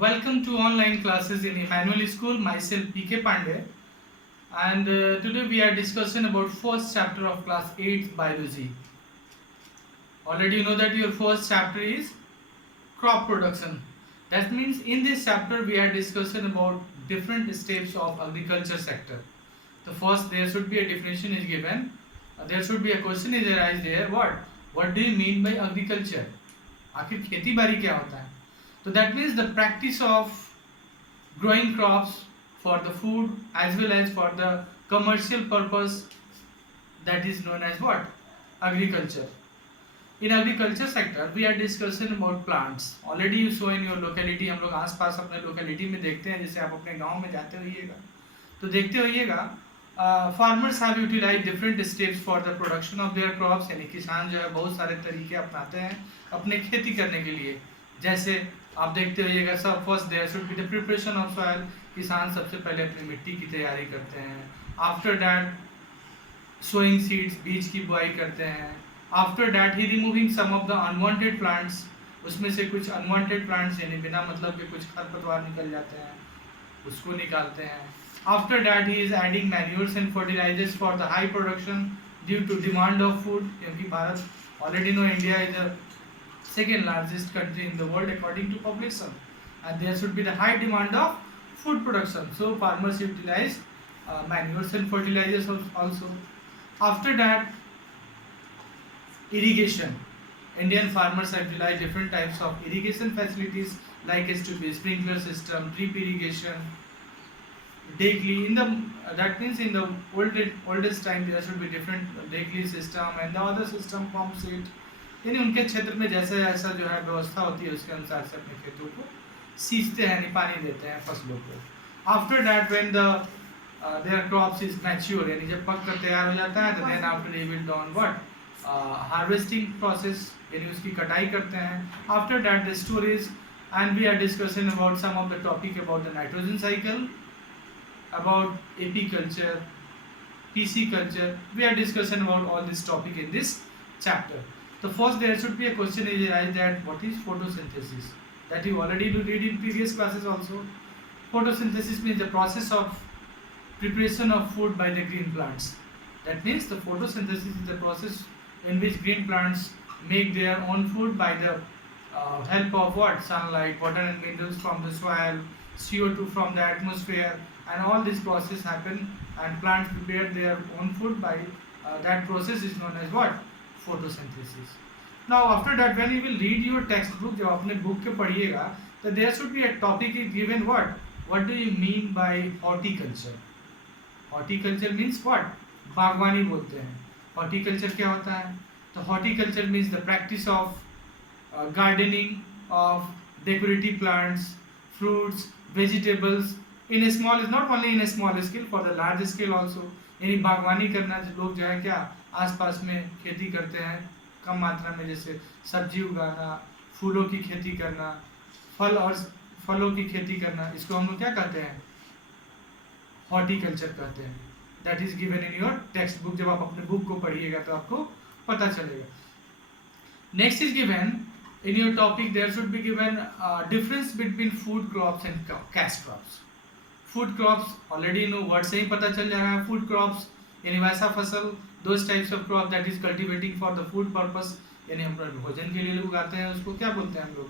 Welcome to online classes in Emmanuel School. Myself PK Pandey, and today we are discussing about first chapter of class 8 biology. Already you know that your first chapter is crop production. That means in this chapter we are discussing about different steps of agriculture sector. The first there should be a definition is given. There should be a question is arise there. What do you mean by agriculture? आखिर खेती बाड़ी क्या होता है? So that means the practice of growing crops for the food as well as for the commercial purpose, that is known as what? Agriculture. In agriculture sector we are discussing about plants. Already you saw in your locality, हम लोग आस पास अपने locality में देखते हैं, जैसे आप अपने गांव में जाते होइएगा तो देखते होइएगा farmers have utilise different steps for the production of their crops, यानी किसान जो है बहुत सारे तरीके अपनाते हैं अपने खेती करने के लिए. जैसे आप देखते होइएगा सब first there should be the preparation of soil. किसान सबसे पहले अपनी मिट्टी की तैयारी करते हैं. आफ्टर दैट सोइंग सीड्स, बीज की बुआई करते हैं. After that he removing some of the unwanted plants, उसमें से कुछ अनवांटेड प्लांट्स यानी बिना मतलब के कुछ खरपतवार निकल जाते हैं उसको निकालते हैं. After that he is adding manures and fertilizers for the high production due to demand of food, क्योंकि Bharat already know India is the second largest country in the world according to population, and there should be the high demand of food production, so farmers utilize manures and fertilizers also. After that irrigation, Indian farmers have utilized different types of irrigation facilities like is to be sprinkler system, drip irrigation, daily in the that means in the oldest time there should be different daily system and the other system pump set, यानी उनके क्षेत्र में जैसे ऐसा जो है व्यवस्था होती है उसके अनुसार से अपने खेतों को सींचते हैं, पानी देते हैं फसलों को. After that when the there crops is mature, यानी जब पक कर तैयार हो जाता है तो then after he will done what harvesting process, यानी उसकी कटाई करते हैं. After that the storage, and we are discussing about some of the topic about the nitrogen cycle, about apiculture, PC culture. We are discussing about all this topic in this chapter. The first there should be a question is that what is photosynthesis? That you already read in previous classes also. Photosynthesis means the process of preparation of food by the green plants. That means the photosynthesis is the process in which green plants make their own food by the help of what? Sunlight, water and minerals from the soil, CO2 from the atmosphere, and all this process happen and plants prepare their own food by that process is known as what? Photosynthesis. Now after that when you will read your textbook, जब अपने book के पढ़िएगा तो there should be a topic is given what do you mean by horticulture? Horticulture means what? बागवानी बोलते हैं. Horticulture क्या होता है? तो horticulture means the practice of gardening of decorative plants, fruits, vegetables in a small, is not only in a small scale, for the large scale also. यानी बागवानी करना जो लोग जो है क्या आसपास में खेती करते हैं कम मात्रा में, जैसे सब्जी उगाना, फूलों की खेती करना, फल और फलों की खेती करना, इसको हम लोग क्या कहते हैं? हॉर्टिकल्चर कहते हैं. That is given in your text book. जब आप अपने बुक को पढ़िएगा तो आपको पता चलेगा. Next is given in your topic there should be given difference between food crops and cash crops. Food crops already know, word से ही पता चल जा रहा है. Food crops यानी वैसा फसल, those types of crop that is cultivating for the food purpose, यानी हम भोजन के लिए उगाते हैं उसको क्या बोलते हैं हम लोग?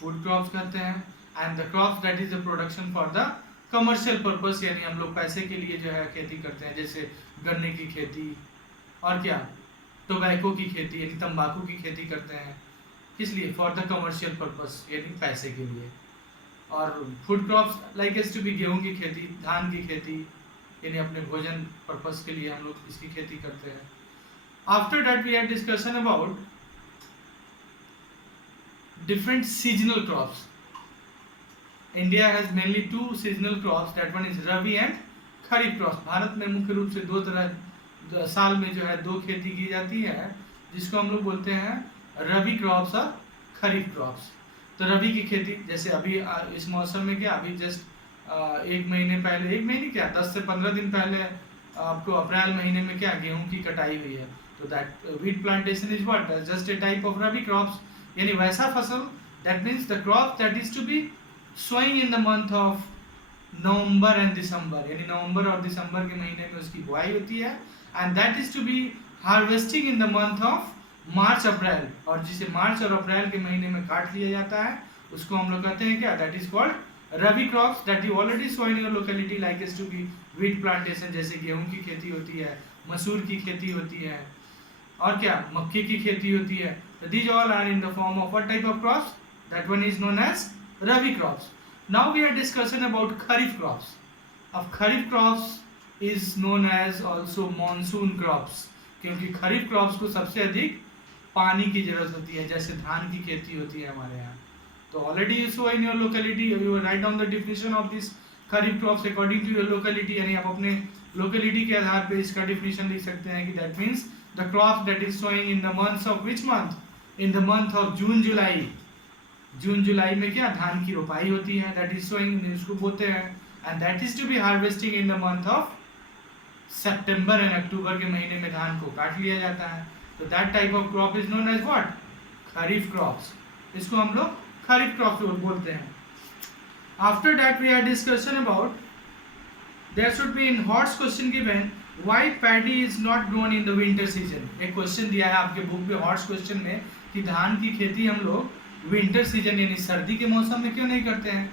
Food crops कहते हैं. And the crops that is the production for the commercial purpose, यानी हम लोग पैसे के लिए जो है खेती करते हैं, जैसे गन्ने की खेती और क्या टोबैको की खेती यानी तंबाकू की खेती करते हैं. किस लिए? फॉर द कमर्शियल पर्पस, यानी पैसे के लिए. और food crops like as to be गेहूँ की खेती, धान की खेती, यानी अपने भोजन पर्पस के लिए हम लोग इसकी खेती करते हैं. After that we are discussion about different seasonal crops. India has mainly two seasonal crops, that one is rabi and kharif crops. Bharat में मुख्य रूप से दो तरह साल में जो है दो खेती की जाती है, जिसको हम लोग बोलते हैं रबी क्रॉप्स और खरीफ क्रॉप्स. तो रबी की खेती जैसे अभी इस मौसम में क्या अभी जस्ट एक महीने पहले, एक महीने क्या 10 से 15 दिन पहले आपको अप्रैल महीने में क्या गेहूं की कटाई हुई है. तो that wheat plantation is what? Just a type of rabi crops, यानी वैसा फसल, that means the crop that is to be sowing in the month of November and December, यानी नवंबर और दिसंबर के महीने में उसकी बुआई होती है, and that is to be harvesting in the month of March April, और जिसे मार्च और अप्रैल के महीने में काट लिया जाता है उसको हम लोग कहते हैं क्या, that is called rabi crops that you already sow in your locality like is to be wheat plantation, जैसे गेहूं की खेती होती है, मसूर की खेती होती है, और क्या मक्के की खेती होती है. These all are in the form of what type of crops, that one is known as rabi crops. Now we are discussing about kharif crops. Of kharif crops is known as also monsoon crops, क्योंकि खरीफ crops को सबसे अधिक पानी की जरूरत होती है, जैसे धान की खेती होती है हमारे यहाँ. तो already you sow in your locality, you write down the definition of this kharif crops according to your locality, यानी आप अपने लोकेलिटी के आधार पे इसका डिफिनेशन लिख सकते हैं कि that means the crop that is sowing in the months of which month, in the month of June July. जून जुलाई में क्या धान की रोपाई होती है, दैट इज सोइंग, उसको बोते हैं, and that is to be harvesting in the month of September and October के महीने में धान को काट लिया जाता है. तो that type of crop is known as what, kharif crops. इसको हम लोग खरीफ क्रॉप्स बोलते हैं. After that we are discussion about, there should be in HOTS question given, why paddy is not grown in the winter season. एक question दिया है आपके book में हॉट्स क्वेश्चन में कि धान की खेती हम लोग विंटर सीजन यानी सर्दी के मौसम में क्यों नहीं करते हैं.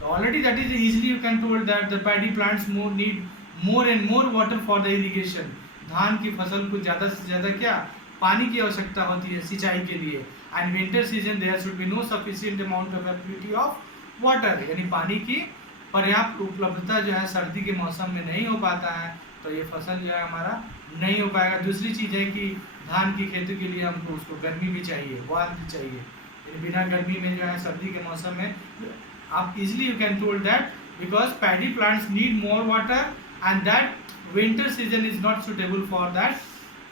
तो already that is easily you can told that the paddy plants need more and more water for the irrigation. धान की फसल को ज़्यादा से ज़्यादा क्या पानी की आवश्यकता होती है सिंचाई के लिए, and winter season there should be no sufficient amount of availability of water, यानी पानी की पर्याप्त उपलब्धता जो है सर्दी के मौसम में नहीं हो पाता है, तो ये फसल जो है हमारा नहीं हो पाएगा. दूसरी चीज़ है कि धान की खेती के लिए हमको उसको गर्मी भी चाहिए, वाल भी चाहिए, बिना गर्मी में जो है सर्दी के मौसम में आप easily you can told that because paddy plants need more water and that winter season is not suitable for that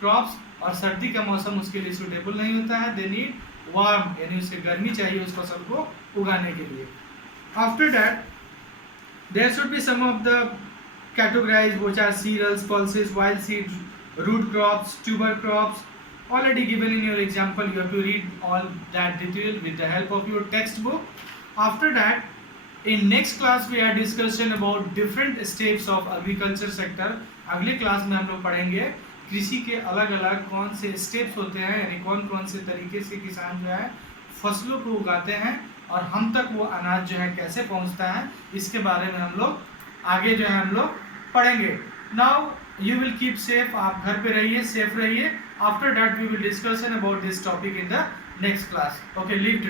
crops, और सर्दी का मौसम उसके लिए सुटेबल नहीं होता है. दे नीड वार्म, यानी उसे गर्मी चाहिए उस फसल को उगाने के लिए. After that there should be some of the categorize which are cereals, pulses, wild seeds, root crops, tuber crops, already given in your example. You have to read all that detail with the help of your textbook. After that, in next class we are discussing about different steps of agriculture sector. अगले class में हम लोग पढ़ेंगे कृषि के अलग अलग कौन से स्टेप्स होते हैं, यानी कौन कौन से तरीके से किसान जो है फसलों को उगाते हैं और हम तक वो अनाज जो है कैसे पहुंचता है, इसके बारे में हम लोग आगे जो है हम लोग पढ़ेंगे. Now you will keep safe, आप घर पे रहिए, सेफ रहिए. After that we will discuss about this topic in the next class. Okay, leave it.